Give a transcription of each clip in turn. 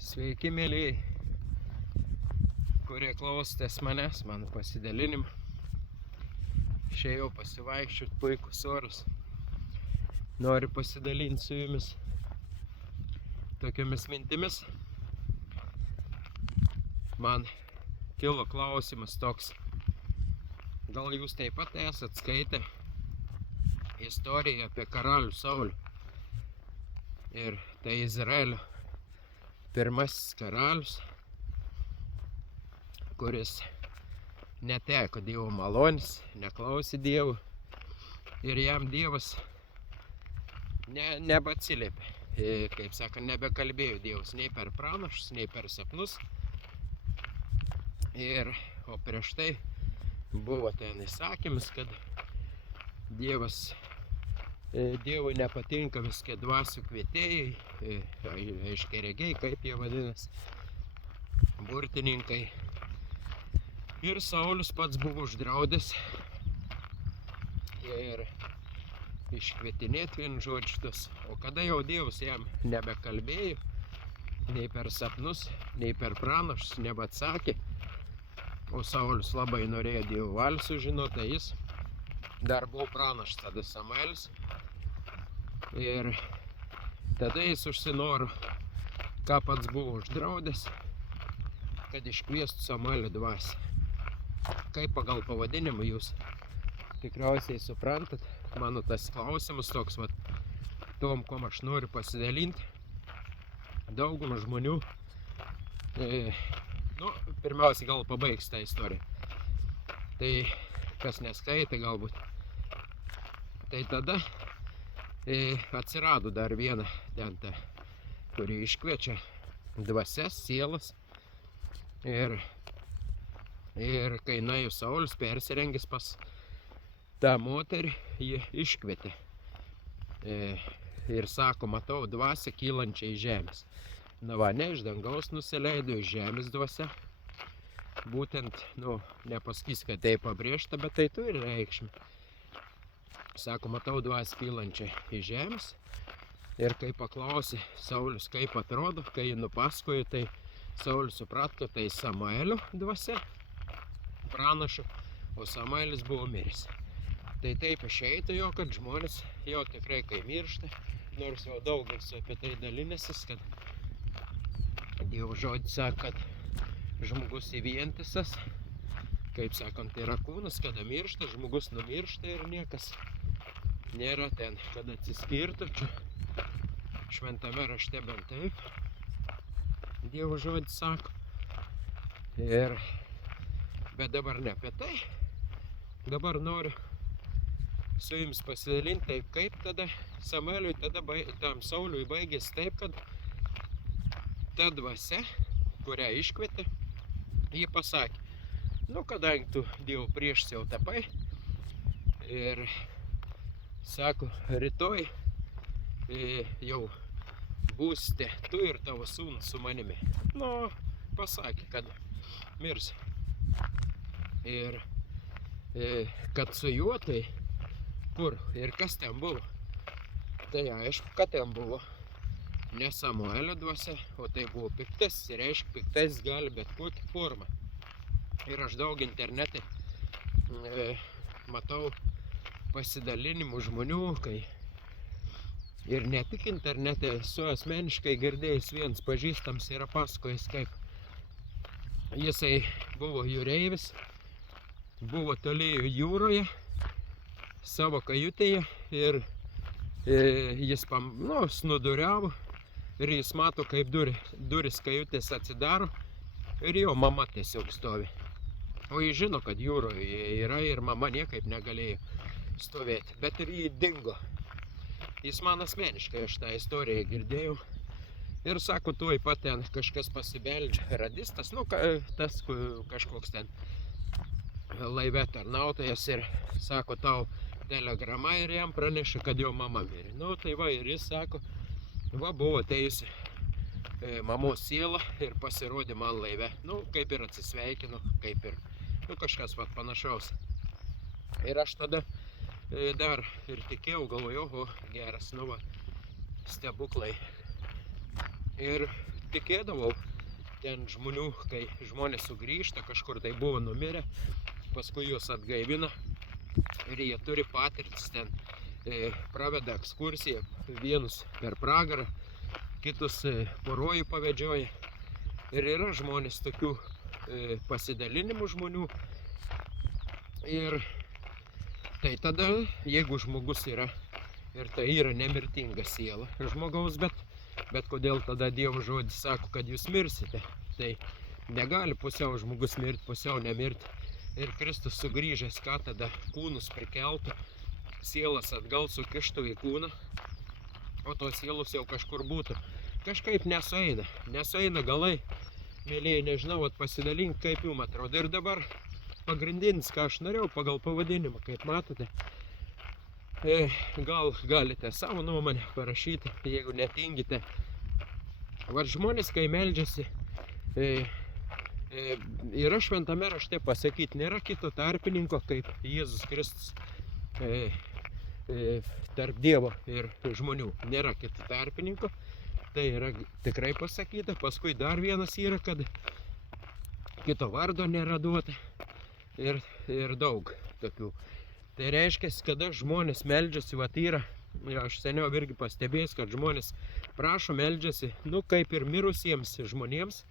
Sveiki, mėlyjei, kurie klausotės manęs, mano pasidalinimų. Išėjau pasivaikščioti, puikus oras. Noriu pasidalinti su jumis tokiamis mintimis. Man kilo klausimas toks. Gal jūs taip pat esat skaitę istoriją apie karalių Saulį. Ir tai Izraelio pirmasis karalius, kuris neteko Dievo malonės, neklausė Dievo ir jam Dievas nebeatsiliepė. Kaip sako, nebekalbėjo Dievas nei per pranašus, nei per sapnus. O prieš tai buvo ten įsakymas, kad Dievui nepatinka viskie dvasių kvietėjai, aiškiaregiai, kaip jie vadinasi, burtininkai. Ir Saulius pats buvo uždraudęs ir iškvietinėti vien žodžius. O kada jau Dievas jam nebekalbėjo, nei per sapnus, nei per pranašus, nebeatsakė, o Saulius labai norėjo Dievo valią sužinoti, tai jis dar buvo pranašas tada Samuelis. Ir tada jis užsinoro, ką pats buvo uždraudęs, kad iškviestų Samuelio dvasią. Kaip pagal pavadinimą jūs tikriausiai suprantat, mano tas klausimas toks, tom, kom aš noriu pasidalinti. Daugumą žmonių, pirmiausia gal pabaigs tą istoriją. Tai kas neskaitė galbūt, tai tada atsirado dar viena ten ta, kuri iškviečia dvasias, sielas. Ir kai nuėjo Saulius persirengęs pas tą moterį, jį iškvietė. Ir sako, matau dvasią kylančią iš žemės. Na va, ne iš dangaus nusileido, iš žemės dvasia. Būtent, nepasakys, kad tai pabrėžta, bet tai turi reikšmę. Sako, matau dvasią kylančią iš žemės. Ir kai paklausė Saulius, kaip atrodo, kai jį nupasakojo, tai Saulius suprato, kad tai Samuelio dvasia, pranašo, o Samuelis buvo miris. Tai taip išeitų jo, kad žmonės jo tikrai kai miršta, nors jau daugelis apie tai dalinęsis, kad Dievo žodis sako, kad žmogus vientisas, kaip sakant, yra kūnas, kada miršta, žmogus numiršta ir niekas nėra ten, kad atsiskirtų. Čia šventame rašte bent taip Dievo žodis sako. Bet dabar ne apie tai. Dabar noriu su jums pasidalinti, taip kaip tada Samueliui, tam Sauliui baigėsi taip, kad ta dvasia, kurią iškvietė, jį pasakė, kadangi tu Dievo priešas jau tapai, ir sako, rytoj jau būsite tu ir tavo sūnus su manimi. Pasakė, kad mirs. Ir kad su juo tai kur ir kas ten buvo. Tai aišku, kad ten buvo ne Samuelio dvasia, o tai buvo piktasis. Ir aišku, piktasis gali bet kokią formą. Ir aš daug internete matau pasidalinimų žmonių, ir ne tik internete, esu asmeniškai girdėjęs, vienas pažįstams yra pasakojęs, kaip jisai buvo jūreivis, buvo toli jūroje, savo kajutėje, ir jis snuduriavo, ir jis mato, kaip duris kajutės atsidaro, ir jo mama tiesiog stovi. O jis žino, kad jūroje yra ir mama niekaip negalėjo stovėti, bet ir jį dingo. Jis man asmeniškai, aš tą istoriją girdėjau, ir sako, tuoj pat ten kažkas pasibeldžia, radistas, tas kažkoks ten laive tarnautojas, ir sako, tau telegrama, ir jam praneša, kad jo mama mirė. Tai va, ir jis sako, va, buvo atėjusi mamos siela ir pasirodė man laive. Kaip ir atsisveikino, kaip ir kažkas panašaus. Ir aš tada dar ir tikėjau, galvojau, geras, stebuklai. Ir tikėdavau ten žmonių, kai žmonės sugrįžta, kažkur tai buvo numirę, paskui juos atgaivina ir jie turi patirtis ten, praveda ekskursiją, vienus per pragarą, kitus po rojų pavedžioja. Ir yra žmonės tokių pasidalinimų žmonių. Ir tai tada, jeigu žmogus yra, ir tai yra nemirtinga siela žmogaus, bet kodėl tada Dievo žodis sako, kad jūs mirsite. Tai negali pusiau žmogus mirti, pusiau nemirti. Ir Kristus sugrįžęs, ką tada kūnus prikeltų, sielas atgal sukištų į kūną, o tos sielos jau kažkur būtų. Kažkaip nesueina galai. Mėlyje, nežinau, pasidalink, kaip jums atrodo. Ir dabar pagrindinis, ką aš norėjau pagal pavadinimą, kaip matote, gal galite savo nuomonę parašyti, jeigu netingite. Vat žmonės, kai meldžiasi, yra šventame rašte pasakyti, nėra kito tarpininko kaip Jėzus Kristus tarp Dievo ir žmonių. Nėra kito tarpininko. Tai yra tikrai pasakyta. Paskui dar vienas yra, kad kito vardo nėra duota. Ir daug tokių. Tai reiškia, kada žmonės meldžiasi, vat yra, aš seniau irgi pastebėjęs, kad žmonės prašo, meldžiasi, kaip ir mirusiems žmonėms.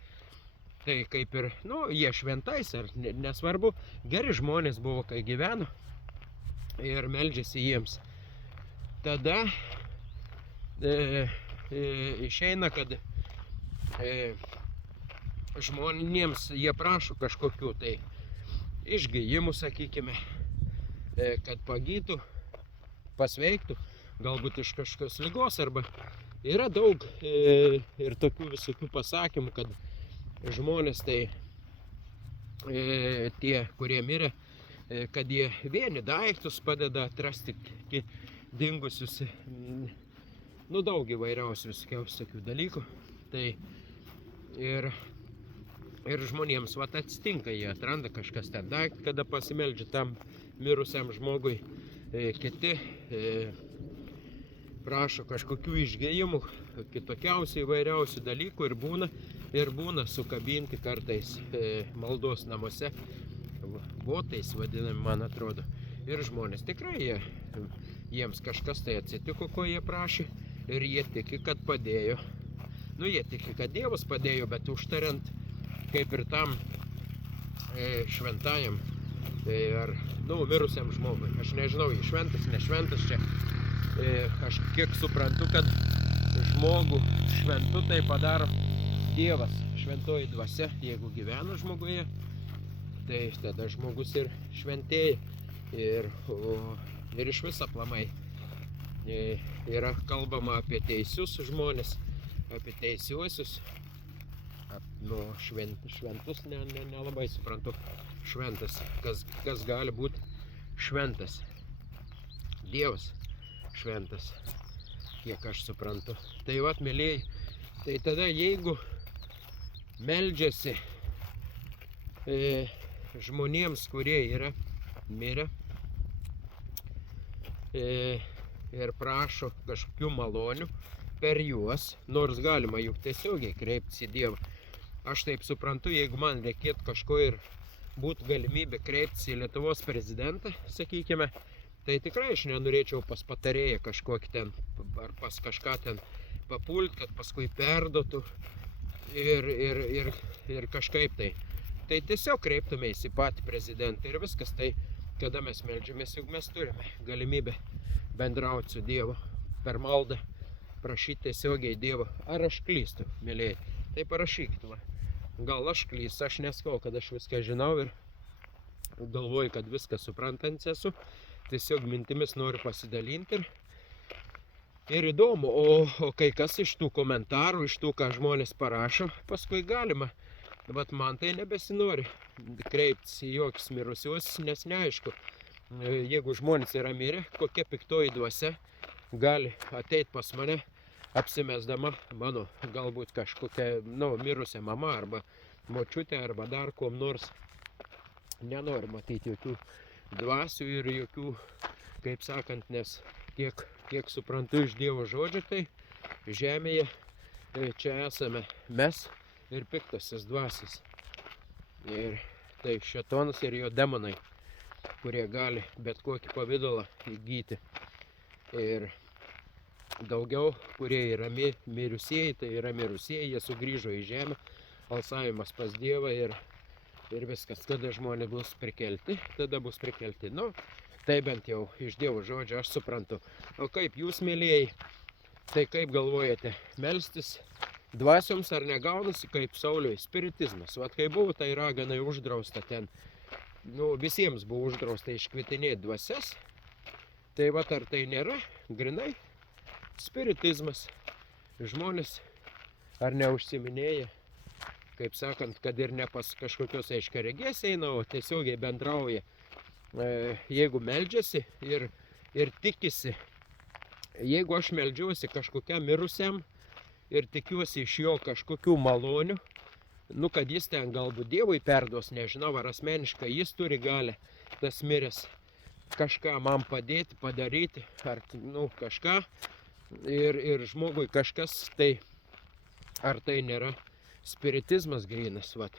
Tai kaip ir, jie šventais, ar nesvarbu, geri žmonės buvo, kai gyveno ir meldžiasi jiems. Tada išeina, kad žmonėms jie prašo kažkokių tai išgijimų, sakykime, kad pagytų, pasveiktų, galbūt iš kažkokios ligos, arba yra daug ir tokių visokių pasakymų, kad žmonės tai tie, kurie mirė, kad jie vieni daiktus padeda atrasti dingusius, daug įvairiausių visokių dalykų. Tai ir žmonėms atsitinka, jie atranda kažkas ten daiktą, kada pasimeldžia tam mirusiam žmogui. Kiti prašo kažkokių išgėjimų, kitokiausių įvairiausių dalykų ir būna sukabinti kartais maldos namuose, votais vadinami, man atrodo. Ir žmonės tikrai jiems kažkas tai atsitiko, ko jie prašė. Ir jie tiki, kad padėjo. Jie tiki, kad Dievas padėjo, bet užtariant, kaip ir tam šventajam, ar mirusiam žmogui. Aš nežinau, jis šventas, nešventas čia. Aš kiek suprantu, kad žmogų šventu tai padaro Dievas, šventoji dvasia, jeigu gyvena žmoguje, tai tada žmogus ir šventėja. Ir iš vis aplamai yra kalbama apie teisius žmonės, apie teisiuosius, šventus, nelabai suprantu šventas, kas gali būti šventas. Dievas šventas, kiek aš suprantu. Tai vat, mėlyjei, tai tada jeigu meldžiasi žmonėms, kurie yra mirę, ir prašo kažkokių malonių per juos, nors galima juk tiesiogiai kreiptis į Dievą. Aš taip suprantu, jeigu man reikėtų kažko ir būtų galimybė kreiptis į Lietuvos prezidentą, sakykime, tai tikrai aš nenorėčiau pas patarėją kažkokį ten, ar pas kažką ten papult, kad paskui perduotų ir kažkaip tai. Tai tiesiog kreiptumės į patį prezidentą ir viskas. Tai kada mes meldžiamės, juk mes turime galimybę bendrauti su Dievu per maldą, prašyti tiesiogiai Dievo. Ar aš klystu, mėlyjei? Tai parašykit man. Gal aš klystu, aš neskau, kad aš viską žinau ir galvoju, kad viską suprantant esu. Tiesiog mintimis noriu pasidalinti ir įdomu. O kai kas iš tų komentarų, iš tų, ką žmonės parašo, paskui galima. Bet man tai nebesinori kreiptis į jokius mirusiuosius, nes neaišku, jeigu žmonės yra mirę, kokia piktoji dvasia gali ateiti pas mane, apsimesdama mano galbūt kažkokia mirusia mama arba močiutė arba dar kuom nors. Nenoriu matyti jokių dvasių ir jokių, kaip sakant, nes kiek suprantu iš Dievo žodžio, tai žemėje čia esame mes ir piktosios dvasios. Ir tai šėtonas ir jo demonai, kurie gali bet kokį pavidalą įgyti. Ir daugiau, kurie yra mirusieji, tai yra mirusieji, jie sugrįžo į žemę, alsavimas pas Dievą ir viskas. Tada žmonės bus prikelti, tada bus prikelti. Nu, tai bent jau iš Dievo žodžio aš suprantu. O kaip jūs, mėlėjai, tai kaip galvojate, melstis dvasioms ar negaunasi kaip Sauliui spiritizmas? Vat kai buvo, tai raganai uždrausta ten, nu, visiems buvo uždrausta iškvitinėti dvasias. Tai vat ar tai nėra grinai spiritizmas? Žmonės ar neužsiminėja, kaip sakant, kad ir ne pas kažkokios aiškiaregės eina, o tiesiogiai bendrauja. Jeigu meldžiasi ir tikisi, jeigu aš meldžiuosi kažkokiam mirusiam ir tikiuosi iš jo kažkokių malonių, nu, kad jis ten galbūt Dievui perduos, nežinau, ar asmeniškai jis turi galę, tas miręs, kažką man padėti, padaryti, ar, nu, kažką, ir žmogui kažkas, tai ar tai nėra spiritizmas grynas, vat.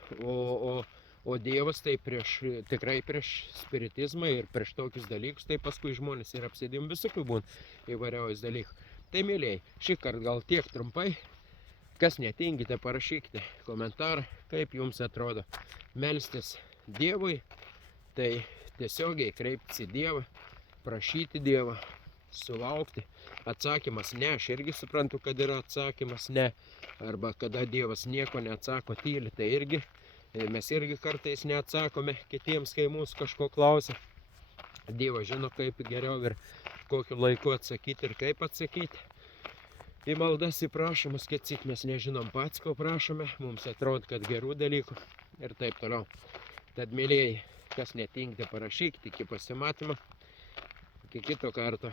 O Dievas tai tikrai prieš spiritizmą ir prieš tokius dalykus, tai paskui žmonės ir apsėdim visokių būna įvairiausių dalykų. Tai, mėlėjai, šį kartą gal tiek trumpai. Kas netingite, parašykite komentarą, kaip jums atrodo melstis Dievui. Tai tiesiogiai kreiptis į Dievą, prašyti Dievą, sulaukti. Atsakymas ne, aš irgi suprantu, kad yra atsakymas ne. Arba kada Dievas nieko neatsako, tyli, tai irgi mes irgi kartais neatsakome kitiems, kai mūsų kažko klausia. Dievas žino, kaip geriau ir kokiu laiku atsakyti ir kaip atsakyti. Į maldas, į prašymus, kitsyk mes nežinom pats, ko prašome, mums atrodo, kad gerų dalykų ir taip toliau. Tad, mėlėjai, kas netingite, parašykite, iki pasimatymo, iki kito karto.